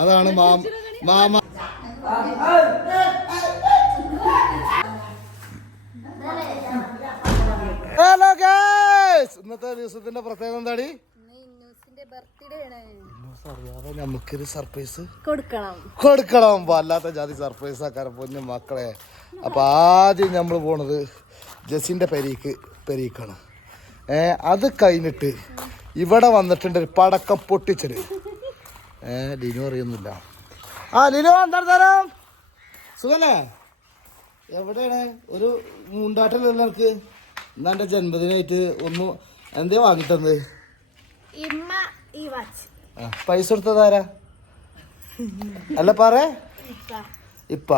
അതാണ് mama. Hello guys, ഇന്നത്തെ ദിവസത്തിന്റെ പ്രത്യേകത എന്താടി? അറിയാതെ നമുക്കൊരു സർപ്രൈസ് കൊടുക്കണം. വല്ലാത്ത ജാതി സർപ്രൈസ് ആക്കാരം പൊന്നു മക്കളെ. അപ്പൊ ആദ്യം നമ്മൾ പോണത് ജസിന്റെ പെരീക്കാണ്. അത് കഴിഞ്ഞിട്ട് ഇവിടെ വന്നിട്ടുണ്ട് ഒരു പടക്കം പൊട്ടിച്ചത്. ലിനു അറിയൊന്നുമില്ല. ലിനു എന്താ തരാം? സുഖല്ലേ? എവിടെയാണ് ഒരു മൂണ്ടാട്ടല്ല എനിക്ക്? എന്നാ എൻ്റെ ജന്മദിനായിട്ട് ഒന്നും എന്തേ വാങ്ങിത്തന്നത്? പൈസ കൊടുത്തതാരാ? അല്ല പറ. ഇപ്പ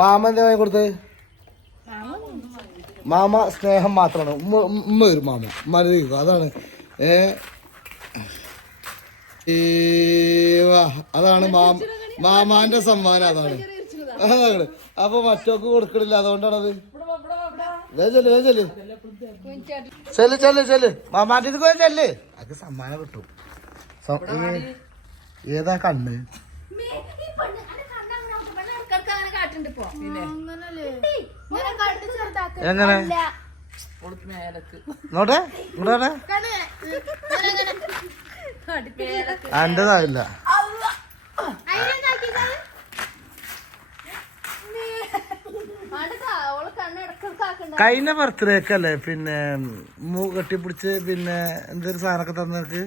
മാമ എന്താ വാങ്ങി കൊടുത്തത്? മാമ സ്നേഹം മാത്രമാണ്. ഉമ്മ വരും മാമ മരുന്ന്. അതാണ് അതാണ് മാമാന്റെ സമ്മാനം. അതാണ്. അപ്പൊ മറ്റോക്ക് കൊടുക്കണില്ല, അതുകൊണ്ടാണത്. ചെല്ല് മാമാന്റെ ഇത് ചെല്ല്. അത് സമ്മാനം കിട്ടും. ഏതാ കണ്ണ്? എങ്ങനെ നോട്ടെ ഇങ്ങോട്ടെ. എന്റേതാവില്ല. കഴിഞ്ഞ ബർത്ത്ഡേക്കല്ലേ പിന്നെ മൂ കെട്ടിപ്പിടിച്ച് പിന്നെ എന്തൊരു സാധനമൊക്കെ തന്നവർക്ക്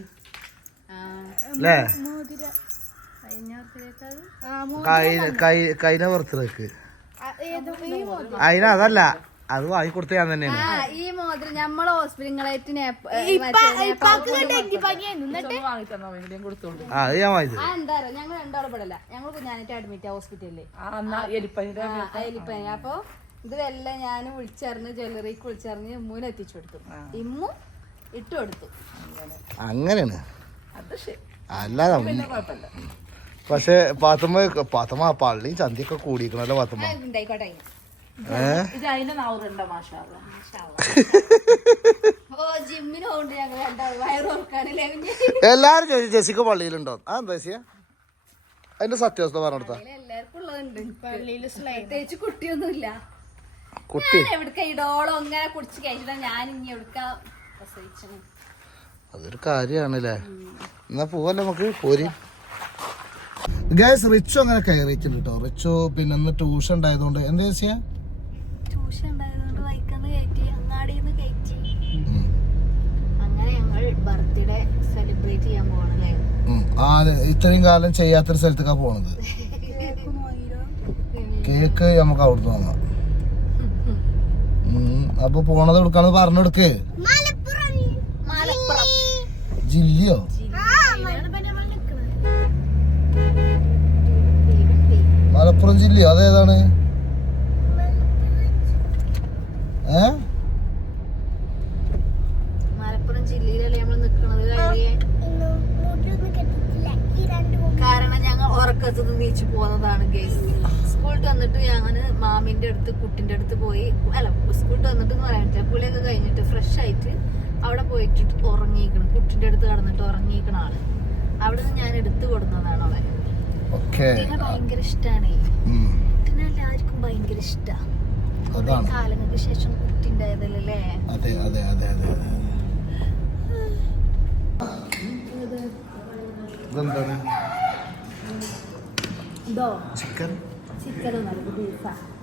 അല്ലേ? കഴിഞ്ഞ ബർത്ത്ഡേക്ക് അതിനതല്ല, അത് വാങ്ങിക്കൊടുത്ത ഞാൻ തന്നെയാണ്. ഈ മോതിരം നമ്മള് ഹോസ്പിറ്റലായിട്ട് അത് ഞാൻ വാങ്ങിച്ചത്. എന്താ ഞങ്ങൾ രണ്ടാളും പെടല്ല. ഞങ്ങൾ കുഞ്ഞാനായിട്ട് അഡ്മിറ്റ് ഹോസ്പിറ്റലില് എലിപ്പനി. അപ്പൊ ഇതെല്ലാം ഞാൻ വിളിച്ചറിഞ്ഞ് ജ്വല്ലറിക്ക് വിളിച്ചറിഞ്ഞ് ഇമ്മൂനെ എത്തിച്ചു കൊടുത്തു. ഇമ്മു ഇട്ടു കൊടുത്തു. അങ്ങനെയാണ്. അല്ലാതെ പക്ഷെ പാത്തമ്മ പള്ളിയും ചന്തിയൊക്കെ കൂടിക്കണല്ലോ പാത്തമ്മ. എല്ലാരും ചോദിച്ചു ജെസിക്ക് പള്ളിയിലുണ്ടോ? അതെന്താ ജെസിയ അതിന്റെ സത്യാവസ്ഥ പറഞ്ഞെടുത്ത? കുട്ടിയൊന്നുമില്ല. കുട്ടി എവിടോളം ഇങ്ങനെ കുടിച്ച് കഴിച്ചിട്ടാ ഞാൻ ഇനി എവിടുക്കാ പ്രസവിച്ചു. അതൊരു കാര്യാണല്ലേ. എന്നാ പോവല്ലേ നമുക്ക്? പോരി ഗൈസ്. റിച്ചു അങ്ങനെ കയറിയിട്ടുണ്ട് കേട്ടോ. റിച്ചു പിന്നെ ഇന്ന് ട്യൂഷൻ ഉണ്ടായതുകൊണ്ട് എന്താ ചെയ്യാ? ട്യൂഷൻ ഉണ്ടായതുകൊണ്ട് വൈക്കന്ന് കയറ്റി, അങ്ങാടിന്ന് കയറ്റി. അങ്ങനെ ഞങ്ങൾ ബർത്ത്ഡേ സെലിബ്രേറ്റ് ചെയ്യാൻ പോകണല്ലേ. ഇത്രയും കാലം ചെയ്യാത്തൊരു സ്ഥലത്തേക്കാ പോണത്. കേക്ക് നമുക്ക് അവിടുന്ന് വാങ്ങാം. അപ്പൊ പോണത് എടുക്കാന്ന് പറഞ്ഞെടുക്ക്. ജില്ലയോ? മലപ്പുറം ജില്ലയോ? അതേതാണ്? മലപ്പുറം ജില്ലയിലല്ലേ നമ്മൾ നിക്കണത്. കാരണം ഞങ്ങൾ ഉറക്കത്ത് നീച്ചു പോകുന്നതാണ് ഗേസ്. സ്കൂളിൽ വന്നിട്ട് ഞങ്ങള് മാമിന്റെ അടുത്ത് കുട്ടിന്റെ അടുത്ത് പോയി. അല്ല, സ്കൂളിൽ വന്നിട്ട് പറയാൻ പറ്റില്ല. കുളിയൊക്കെ കഴിഞ്ഞിട്ട് ഫ്രഷ് ആയിട്ട് അവിടെ പോയിട്ട് ഉറങ്ങിയിരിക്കണം. കുട്ടിന്റെ അടുത്ത് കടന്നിട്ട് ഉറങ്ങിയിരിക്കണ ആള്. അവിടെ നിന്ന് ഞാൻ എടുത്തു കൊടുക്കുന്നതാണ് അവളെ. കുട്ടീനെ ഭയങ്കര ഇഷ്ടാണ്. കുട്ടീനെ എല്ലാവർക്കും ഭയങ്കര ഇഷ്ടാ. കുറെ കാലങ്ങൾക്ക് ശേഷം കുട്ടി ഉണ്ടായതല്ലേ.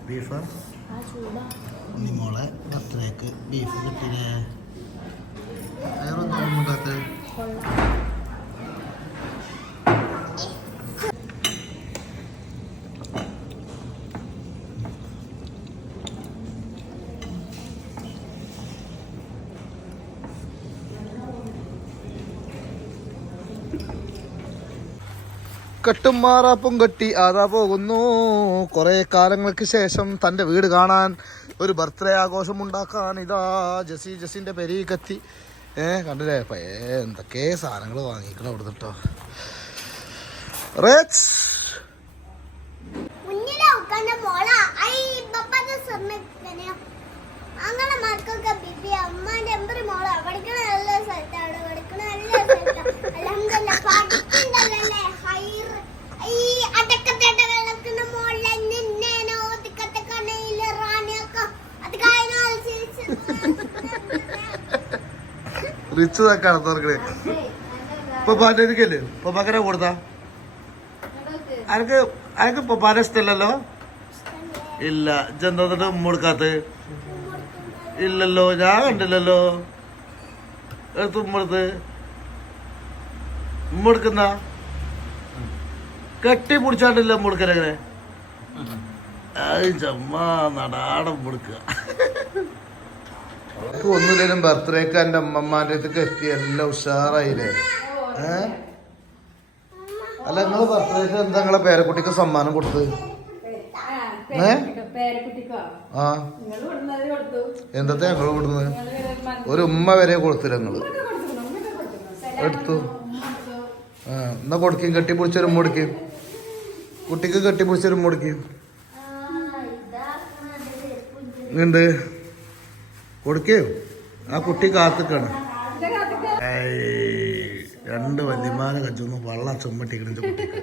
ബീഫ് മോളെ ബർത്ത്ഡേക്ക് ബീഫ് കിട്ടില്ലേ? വേറൊന്നും ഉണ്ടാക്കാത്ത കെട്ടുമാറാപ്പും കെട്ടി ആരാ പോകുന്നു. കുറെ കാലങ്ങൾക്ക് ശേഷം തൻ്റെ വീട് കാണാൻ, ഒരു ബർത്ത്ഡേ ആഘോഷം ഉണ്ടാക്കാൻ ഇതാ ജസിന്റെ പെരീക്കെത്തി. കണ്ടില്ലേ എന്തൊക്കെ സാധനങ്ങൾ വാങ്ങിക്കണം അവിടെ കേട്ടോ. അങ്ങനെ മക്കൾക്ക് ബിബി അമ്മാന്റെ എമ്പറി മോള പഠിക്കണ നല്ല സ്ഥലത്താണ്, പഠിക്കണ നല്ല സ്ഥലത്താണ്. റിച്ച് തക്കാണ് തുറക്കണേ. ഇപ്പൊ പാറ്റേക്കല്ലേ ഇപ്പൊ പകരം കൊടുത്താ അനക്ക് അനക്ക് ഇപ്പൊ പാന ഇഷ്ടമല്ലല്ലോ. ഇല്ല ചെന്നിട്ട് ഉമ്മ ഇല്ലല്ലോ, ഞാൻ കണ്ടില്ലല്ലോ. എടുത്ത് ഉമ്മടുത്ത് ഉമ്മ കെട്ടി പിടിച്ചാണ്ടില്ല ഉമ്മടുക്കലെങ്ങനെ ചമ്മ നടാടം മുടുക്കുക. ഒന്നുമില്ലേലും ബർത്ത്ഡേക്ക് എൻ്റെ അമ്മമാരുടെ അടുത്തേക്ക് എത്തി എല്ലാം ഉഷാറായില്ലേ. അല്ല നിങ്ങള് ബർത്ത്ഡേക്ക് എന്താ നിങ്ങളെ പേരക്കുട്ടിക്ക് സമ്മാനം കൊടുത്ത്? ആ എന്തത്തെ ഞങ്ങള് കൊടുക്കുന്നത്? ഒരു ഉമ്മ വരെ കൊടുത്തില്ല നിങ്ങള് എടുത്തു. എന്നാ കൊടുക്കും, കെട്ടിപ്പിടിച്ചൊരു ഉമ്മ കൊടുക്കും, കുട്ടിക്ക് കെട്ടിപ്പിടിച്ചൊരു ഉമ്മ കൊടുക്കും. എന്ത് കൊടുക്കോ? ആ കുട്ടി കാത്തിക്കാണ്. രണ്ട് വല്യമാല കച്ചൊന്നും വള്ളം ചുമ്മട്ടിക്കണ കുട്ടിക്ക്.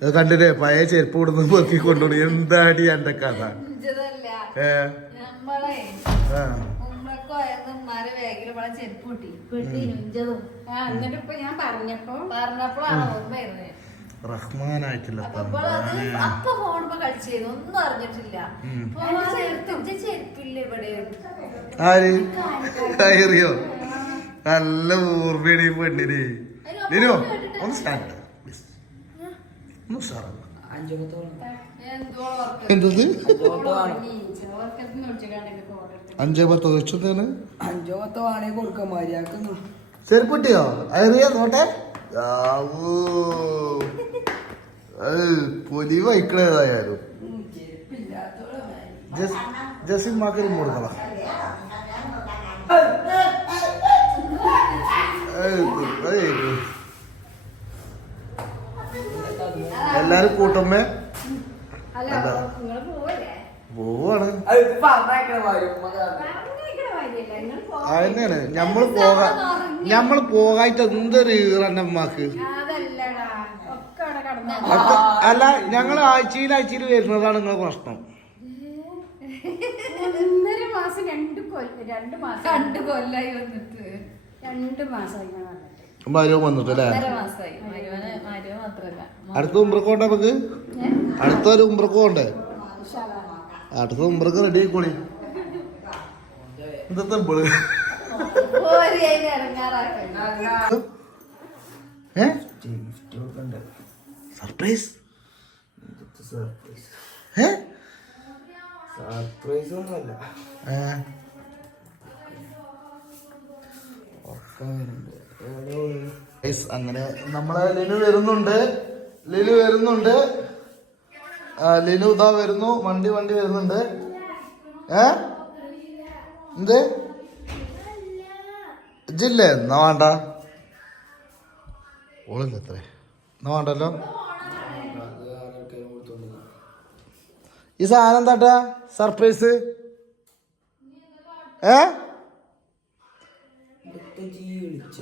അത് കണ്ടില്ലേ പഴയ ചെരുപ്പ് കൊടുന്ന് പൊക്കി കൊണ്ടുപോയി. എന്താടി എന്റെ കഥ? റഹ്മാനായിട്ടില്ല ആര് കയറിയോ? നല്ല ഊർമ്മയാണ് ഈ പെണ്ണിന്. ലിനോ ഒന്ന് സ്റ്റാർട്ട് ഒന്ന് ഉഷാറാണ്. എന്തത് 5-10 വെച്ചതാണ്. 5-10 കൊടുക്കാൻ മര്യാദ ചെരുപ്പൊട്ടിയോ? അറിയാ നോട്ടെ. പൊലി വഹിക്കണേതായാലും ജസിമാക്കൊരു കൊടുക്കണം. എല്ലാരും കൂട്ടമ്മേ പോവാണ്. അതന്നെയാണ് ഞമ്മള് പോകായിട്ട് എന്തൊരു ഈറന്റെ അമ്മക്ക്. അല്ല ഞങ്ങള് ആഴ്ചയിൽ വരുന്നതാണ് നിങ്ങളെ പ്രശ്നം. മരുവൻ വന്നിട്ടല്ലേ? അടുത്ത ഉംറക്ക് പോണ്ടേ നമുക്ക്? അടുത്തൊരു ഉംറക്ക് പോണ്ടേ? അടുത്ത ഉംറക്ക് റെഡി ആയിക്കോളി. എന്താ സർപ്രൈസ്? സർപ്രൈസ് ഒന്നുമല്ല. അങ്ങനെ നമ്മളെ ലിനു വരുന്നുണ്ട്. ലിനു ഇതാ വരുന്നു. വണ്ടി വരുന്നുണ്ട്. എന്ത് ഇജില്ലേ? എന്നാ വേണ്ട, ഓളില്ല എത്ര എന്നാ വേണ്ടല്ലോ. ഈ സാധനം എന്താട്ടാ സർപ്രൈസ്?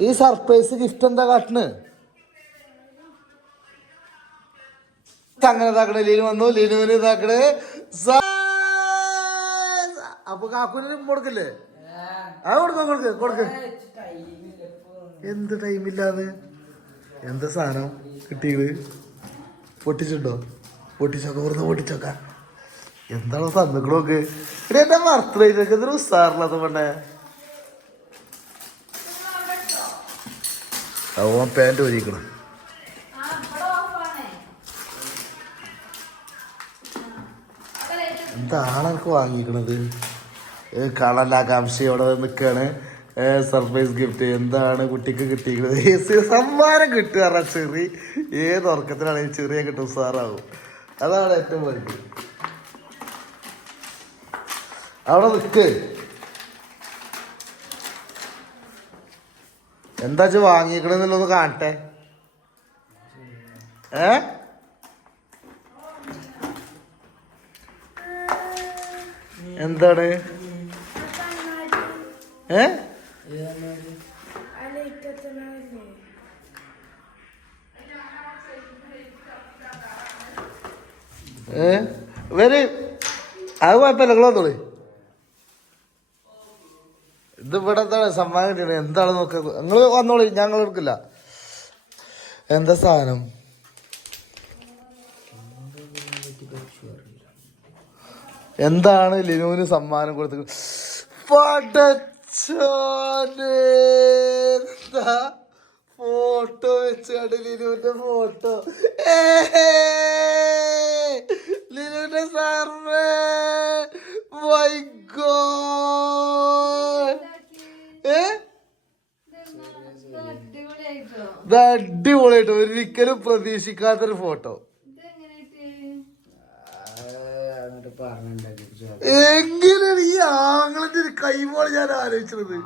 ഈ സർപ്രൈസ് ഗിഫ്റ്റ് എന്താ കാട്ടണ്? അങ്ങനെ ഇതാക്കണേ. ലീനു വന്നു. ലീനുവിന് ഇതാക്കണേ. അപ്പൊ കാക്കുനും കൊടുക്കില്ലേ? അത് കൊടുക്ക. എന്ത് ടൈമില്ലാതെ എന്താ സാധനം കിട്ടിയത്? പൊട്ടിച്ചിട്ടോ? പൊട്ടിച്ചോക്ക. എന്താണോ തന്നിക്കണോക്ക്? എന്റെ ബർത്ത്ഡേക്ക് എന്തൊരു ഉസാറില്ലാത്ത പെണ്ണേ. അവൻ പാൻറ് ഒരിക്കണം. എന്താണ് എനിക്ക് വാങ്ങിക്കണത്? കളലാകാംക്ഷയോടെ നിൽക്കുകയാണ്. സർപ്രൈസ് ഗിഫ്റ്റ് എന്താണ് കുട്ടിക്ക് കിട്ടിയിരിക്കുന്നത്? സമ്മാനം കിട്ടുക. ചെറി ഏത് ഉറക്കത്തിലാണെങ്കിൽ ചെറിയ കിട്ടും, സാറാവും. അതാണ് ഏറ്റവും വലുത്. അവിടെ നിൽക്ക്. എന്താ വാങ്ങിക്കണെന്നുള്ളൊന്ന് കാണട്ടെ. എന്താണ്? ഇവര് അത് കുഴപ്പമില്ല. നിങ്ങളൊന്നോളി. ഇത് ഇവിടെ എന്താണ് സമ്മാനം കിട്ടിയത് എന്താണ് നോക്ക നിങ്ങൾ വന്നോളി ഞങ്ങൾ എടുക്കില്ല എന്താ സാധനം എന്താണ് ലിനുവിന് സമ്മാനം കൊടുത്തത് ഫോട്ടോ വെച്ചാണ് ലിനുവിന്റെ ഫോട്ടോ ലിനുവിന്റെ സാറിന് മൈ ഗോഡ് ഇത് അടിപൊളിയായിട്ട് ഒരിക്കലും പ്രതീക്ഷിക്കാത്തൊരു ഫോട്ടോ എങ്ങനെയാണ് ഈ ആങ്ങളുടെ ഒരു കൈമോൾ ഞാൻ ആലോചിച്ചത്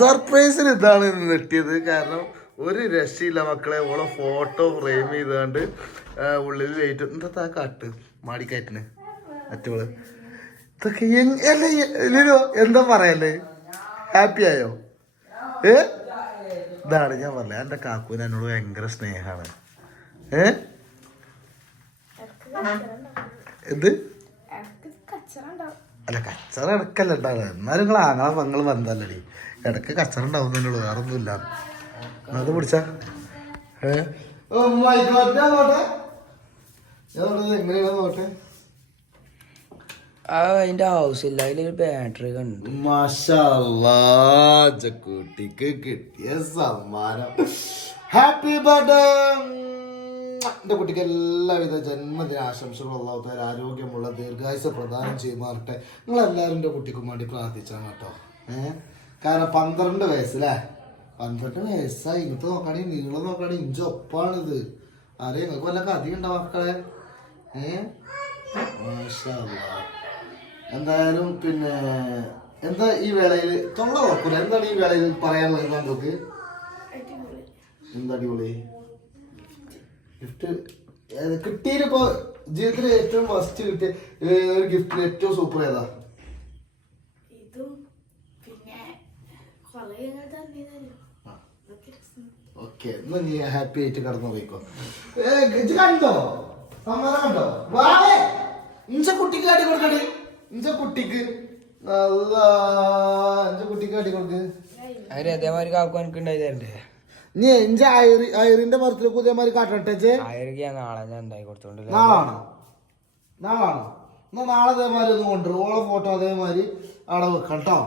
സർപ്രൈസിന് ഇതാണ് നെട്ടിയത് കാരണം ഒരു രക്ഷയില്ല മക്കളെ ഓളെ ഫോട്ടോ ഫ്രെയിം ചെയ്തുകൊണ്ട് ഉള്ളിൽ വെയിറ്റ് എന്താ കാട്ട് മാടിക്കയറ്റിന് മറ്റോള് ഇതൊക്കെ എന്താ പറയല്ലേ ഹാപ്പി ആയോ ഇതാണ് ഞാൻ പറഞ്ഞത് എന്റെ കാക്കൂന് എന്നോട് ഭയങ്കര സ്നേഹമാണ് എന്ത് അല്ല കച്ചറ ഇടക്കല്ല ഉണ്ടാവുക എന്നാലും നിങ്ങൾ ആങ്ങളെ പങ്ങൾ വന്നല്ലടി ഇടക്ക് കച്ചറ ഉണ്ടാവുന്നുള്ളൂ വേറെ ഒന്നുമില്ല അത് പിടിച്ചാ എങ്ങനെയാണ് നോട്ടെ അതിന്റെ ആവശ്യമില്ല അതിലൊരു ബാറ്ററി കണ്ടു കുട്ടിക്ക് കിട്ടിയ സമ്മാനം ഹാപ്പി ബർത്ത്ഡേ എന്റെ കുട്ടിക്ക് എല്ലാവിധ ജന്മദിനാശംസകളും അല്ലാത്ത ആരോഗ്യമുള്ള ദീർഘായുസ് പ്രദാനം ചെയ്യുമാറട്ടെ നിങ്ങളെല്ലാവരും എൻ്റെ കുട്ടിക്കും വേണ്ടി പ്രാർത്ഥിച്ചാണ് കേട്ടോ കാരണം 12 വയസ്സല്ലേ 12 വയസ്സായി ഇങ്ങനത്തെ നോക്കുകയാണെങ്കിൽ നീളം നോക്കുകയാണെങ്കിൽ ഇഞ്ച ഒപ്പാണിത് അറിയാം നിങ്ങൾക്ക് വല്ല കഥയുണ്ടോ മക്കളെ എന്തായാലും പിന്നെ എന്താ ഈ വേളയിൽ തൊള്ള നോക്കൂല എന്താണ് ഈ വേളയിൽ പറയാനുള്ളത് നമുക്ക് എന്താ അടിപൊളി ഗിഫ്റ്റ് കിട്ടിയിപ്പോ ജീവിതത്തിൽ ഏറ്റവും ഫസ്റ്റ് കിട്ടിയ ഒരു ഗിഫ്റ്റിൽ ഏറ്റവും സൂപ്പർ ഏതാ ഓക്കെ എന്നാ നീ ഹാപ്പി ആയിട്ട് കടന്നു പോയിക്കോ കണ്ടോ സമ്മാനം കണ്ടോ വാവേ ഇഞ്ച കുട്ടിക്ക് അടി കൊടുക്കട്ടെ ഇഞ്ച കുട്ടിക്ക് കുട്ടിക്ക് അടി കൊടുക്ക് അതേമാതിരി കാക്കു എനിക്ക് ഉണ്ടായില്ലേ നീ എന്റെ അയറിന്റെ ബർത്ത്ഡേ പുതിയമാതിരി കാട്ടട്ടെ നാളെ ഞാൻ ഉണ്ടായി കൊടുത്തോണ്ട് നാളാണോ എന്നാ നാളെ അതേമാതിരി ഒന്ന് കൊണ്ടുവരും ഓളെ ഫോട്ടോ അതേമാതിരി അവിടെ വെക്കാം കേട്ടോ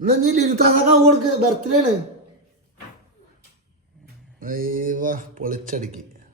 എന്നാ നീ ലിരുത്താകാൻ കൊടുക്ക് ബർത്ത്ഡേ ആണ് പൊളിച്ചടുക്കി